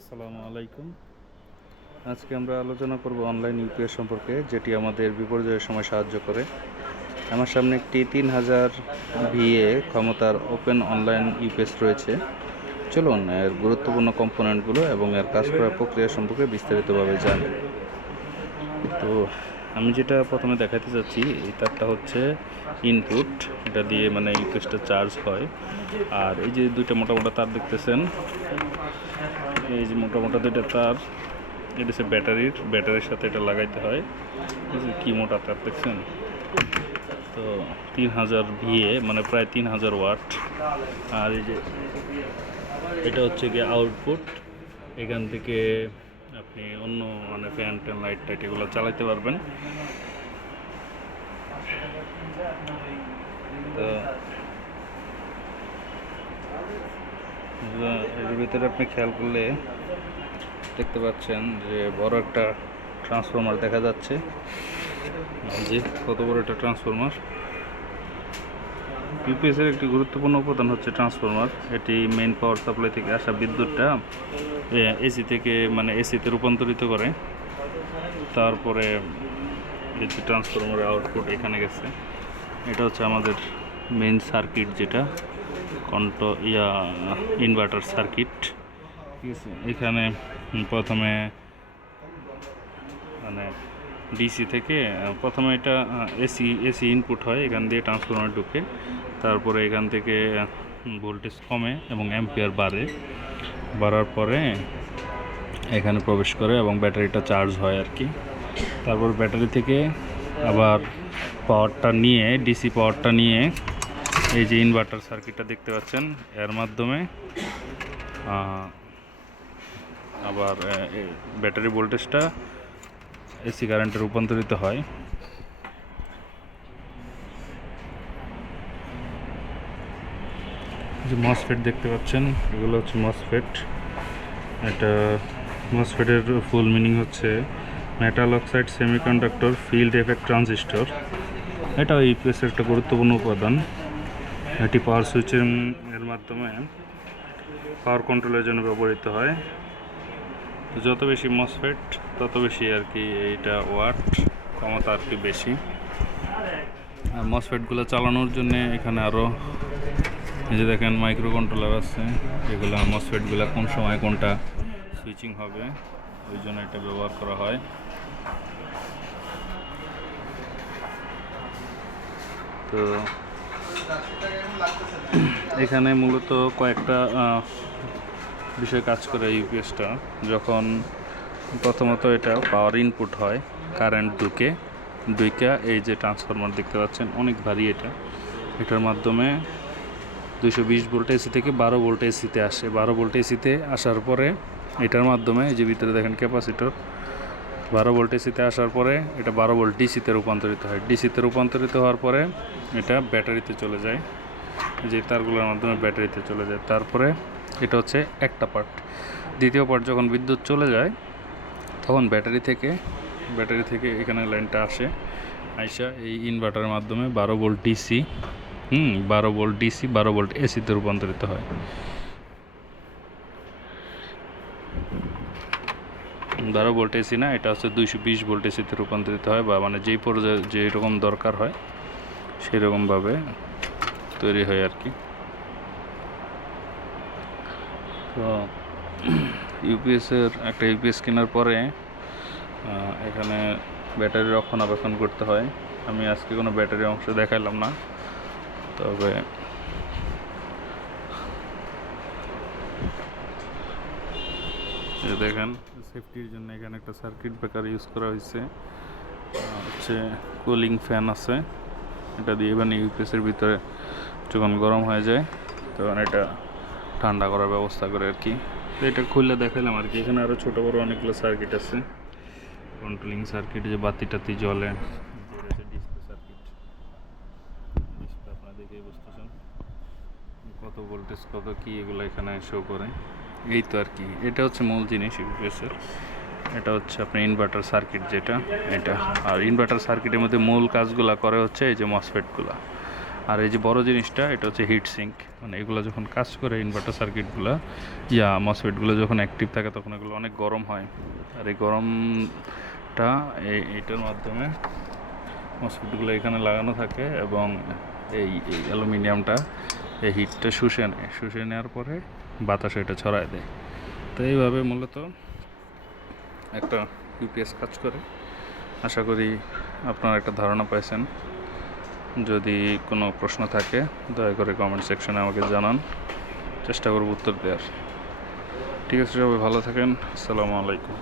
আসসালামু আলাইকুম। আজকে আমরা আলোচনা করব অনলাইন ইউপিএস সম্পর্কে, যেটি আমাদের বিপর্যয়ের সময় সাহায্য করে। আমার সামনে একটি তিন হাজার ভিএ ক্ষমতার ওপেন অনলাইন ইউপিএস রয়েছে। চলুন, এর গুরুত্বপূর্ণ কম্পোনেন্টগুলো এবং এর কাজ করার প্রক্রিয়া সম্পর্কে বিস্তারিতভাবে জানি। তো, আমি যেটা প্রথমে দেখাতে চাচ্ছি এই তারটা হচ্ছে ইনপুট এটা দিয়ে মানে ইউপিএসটা চার্জ হয়। আর এই যে দুইটা মোটা মোটা তার দেখতেছেন এই যে মোটা দুইটা তার এটা হচ্ছে ব্যাটারির ব্যাটারির সাথে এটা লাগাইতে হয়। কী মোটা তার দেখছেন? তো তিন হাজার ভিএ মানে প্রায় তিন হাজার ওয়াট। আর এই যে এটা হচ্ছে গিয়ে আউটপুট এখান থেকে আপনি অন্য মানে ফ্যান ট্যান লাইট টাইট এগুলো চালাতে পারবেন। তো এর ভিতরে আপনি খেয়াল করলে দেখতে পাচ্ছেন যে বড় একটা ট্রান্সফরমার দেখা যাচ্ছে। যে কত বড় একটা ট্রান্সফরমার ইউপিএসের একটি গুরুত্বপূর্ণ উপাদান হচ্ছে ট্রান্সফরমার এটি মেইন পাওয়ার সাপ্লাই থেকে আসা বিদ্যুৎটা এসি থেকে মানে এসিতে রূপান্তরিত করে। তারপরে এই যে ট্রান্সফরমারের আউটপুট এখানে গেছে। এটা হচ্ছে আমাদের মেইন সার্কিট যেটা। কন্ট, ইয়া ইনভার্টার সার্কিট ঠিক আছে, এখানে প্রথমে মানে ডিসি থেকে প্রথমে এটা এসি এসি ইনপুট হয়, এখান দিয়ে ট্রান্সফরমার ঢুকে, তারপরে এখান থেকে ভোল্টেজ কমে এবং অ্যাম্পিয়ার বাড়ে। বাড়ার পরে এখানে প্রবেশ করে এবং ব্যাটারিটা চার্জ হয় আর কি। তারপর ব্যাটারি থেকে আবার পাওয়ারটা নিয়ে ডিসি পাওয়ারটা নিয়ে এই যে ইনভার্টার সার্কিটটা দেখতে পাচ্ছেন, এর মাধ্যমে আবার ব্যাটারি ভোল্টেজটা এসি কারেন্টে রূপান্তরিত হয়। যে মসফেট দেখতে পাচ্ছেন, এগুলো হচ্ছে মসফেট এটা মসফেটের ফুল মিনিং হচ্ছে metal oxide semiconductor field effect transistor এটা ইউপিএসের একটা গুরুত্বপূর্ণ উপাদান। এটি পাওয়ার সুইচের এর মাধ্যমে পাওয়ার কন্ট্রোলের জন্য ব্যবহৃত হয়। যত বেশি মসফেট তত বেশি আর কি এইটা ওয়াট ক্ষমতা আর কি বেশি। আর মসফেটগুলো চালানোর জন্য এখানে আরও এই যে দেখেন মাইক্রো কন্ট্রোলার আছে। এগুলো মসফেটগুলো কোন সময় কোনটা সুইচিং হবে, ওই জন্য এটা ব্যবহার করা হয়। তো এখানে মূলত কয়েকটা বিষয় কাজ করে ইউপিএসটা। যখন প্রথমত এটা পাওয়ার ইনপুট হয় কারেন্ট ঢুকে দুইটা এই যে ট্রান্সফরমার দেখতে পাচ্ছেন, অনেক ভারী এটা। এটার মাধ্যমে দুইশো বিশ ভোল্ট এসি থেকে বারো ভোল্ট এসিতে আসে। বারো ভোল্ট এসিতে আসার পরে এটার মাধ্যমে, এই যে ভিতরে দেখেন ক্যাপাসিটর বারো ভোল্ট এসিতে আসার পরে এটা বারো ভোল্ট ডিসিতে রূপান্তরিত হয়। ডিসিতে রূপান্তরিত হওয়ার পরে এটা ব্যাটারিতে চলে যায়। যে তারগুলোর মাধ্যমে ব্যাটারিতে চলে যায়। তারপরে এটা হচ্ছে একটা পার্ট দ্বিতীয় পার্ট যখন বিদ্যুৎ চলে যায়, তখন ব্যাটারি থেকে ব্যাটারি থেকে এখানে লাইনটা আসে। আইসা এই ইনভার্টারের মাধ্যমে বারো ভোল্ট ডিসি হুম, বারো ভোল্ট ডিসি বারো ভোল্ট এসিতে রূপান্তরিত হয়। বারো ভোল্ট এসি না, এটা হচ্ছে দুইশো বিশ ভোল্ট এসিতে রূপান্তরিত হয় বা মানে যেই পর্যায়ে যেরকম দরকার হয় সেই রকমভাবে তৈরি হয় আর কি। তো ইউপিএসের একটা ইউপিএস কেনার পরে এখানে ব্যাটারি রক্ষণাবেক্ষণ করতে হয়। আমি আজকে কোনো ব্যাটারি অংশ দেখাইলাম না, তবে দেখেন সেফটির জন্য এখানে একটা সার্কিট ব্রেকার ইউজ করা হয়েছে। হচ্ছে কুলিং ফ্যান আছে। এটা দিয়ে মানে ইউপিএসের ভিতরে যখন গরম হয়ে যায়, তখন এটা ঠান্ডা করার ব্যবস্থা করে আর কি। তো এটা খুললে দেখালাম আর কি, এখানে আরও ছোটো বড়ো অনেকগুলো সার্কিট আছে। কন্ট্রোলিং সার্কিট যে বাতি টাতি জলে ডিসপ্লে সার্কিট কত ভোল্টেজ কত কি, এগুলো এখানে শো করে। এই তো আর কি, এটা হচ্ছে মূল জিনিস ইউপিএসের এটা হচ্ছে আপনার ইনভার্টার সার্কিট যেটা, এটা। আর ইনভার্টার সার্কিটের মধ্যে মূল কাজগুলো করে হচ্ছে এই যে মসফেটগুলো আর এই যে বড় জিনিসটা, এটা হচ্ছে হিট সিঙ্ক মানে এগুলো যখন কাজ করে ইনভার্টার সার্কিটগুলো ইয়া মসফেটগুলো যখন অ্যাক্টিভ থাকে, তখন এগুলো অনেক গরম হয়। আর এই গরমটা এই এইটার মাধ্যমে মসফেটগুলো এখানে লাগানো থাকে এবং এই এই অ্যালুমিনিয়ামটা, এই হিটটা শুষে নেয়। শুষে নেওয়ার পরে বাতাসে এটা ছড়ায় দেয়। তো এইভাবে মূলত একটা ইউপিএস কাজ করে। আশা করি আপনারা একটা ধারণা পাইছেন। যদি কোনো প্রশ্ন থাকে, দয়া করে কমেন্ট সেকশনে আমাকে জানান। চেষ্টা করব উত্তর দেওয়ার ঠিক আছে, সবাই ভালো থাকেন। আসসালামু আলাইকুম।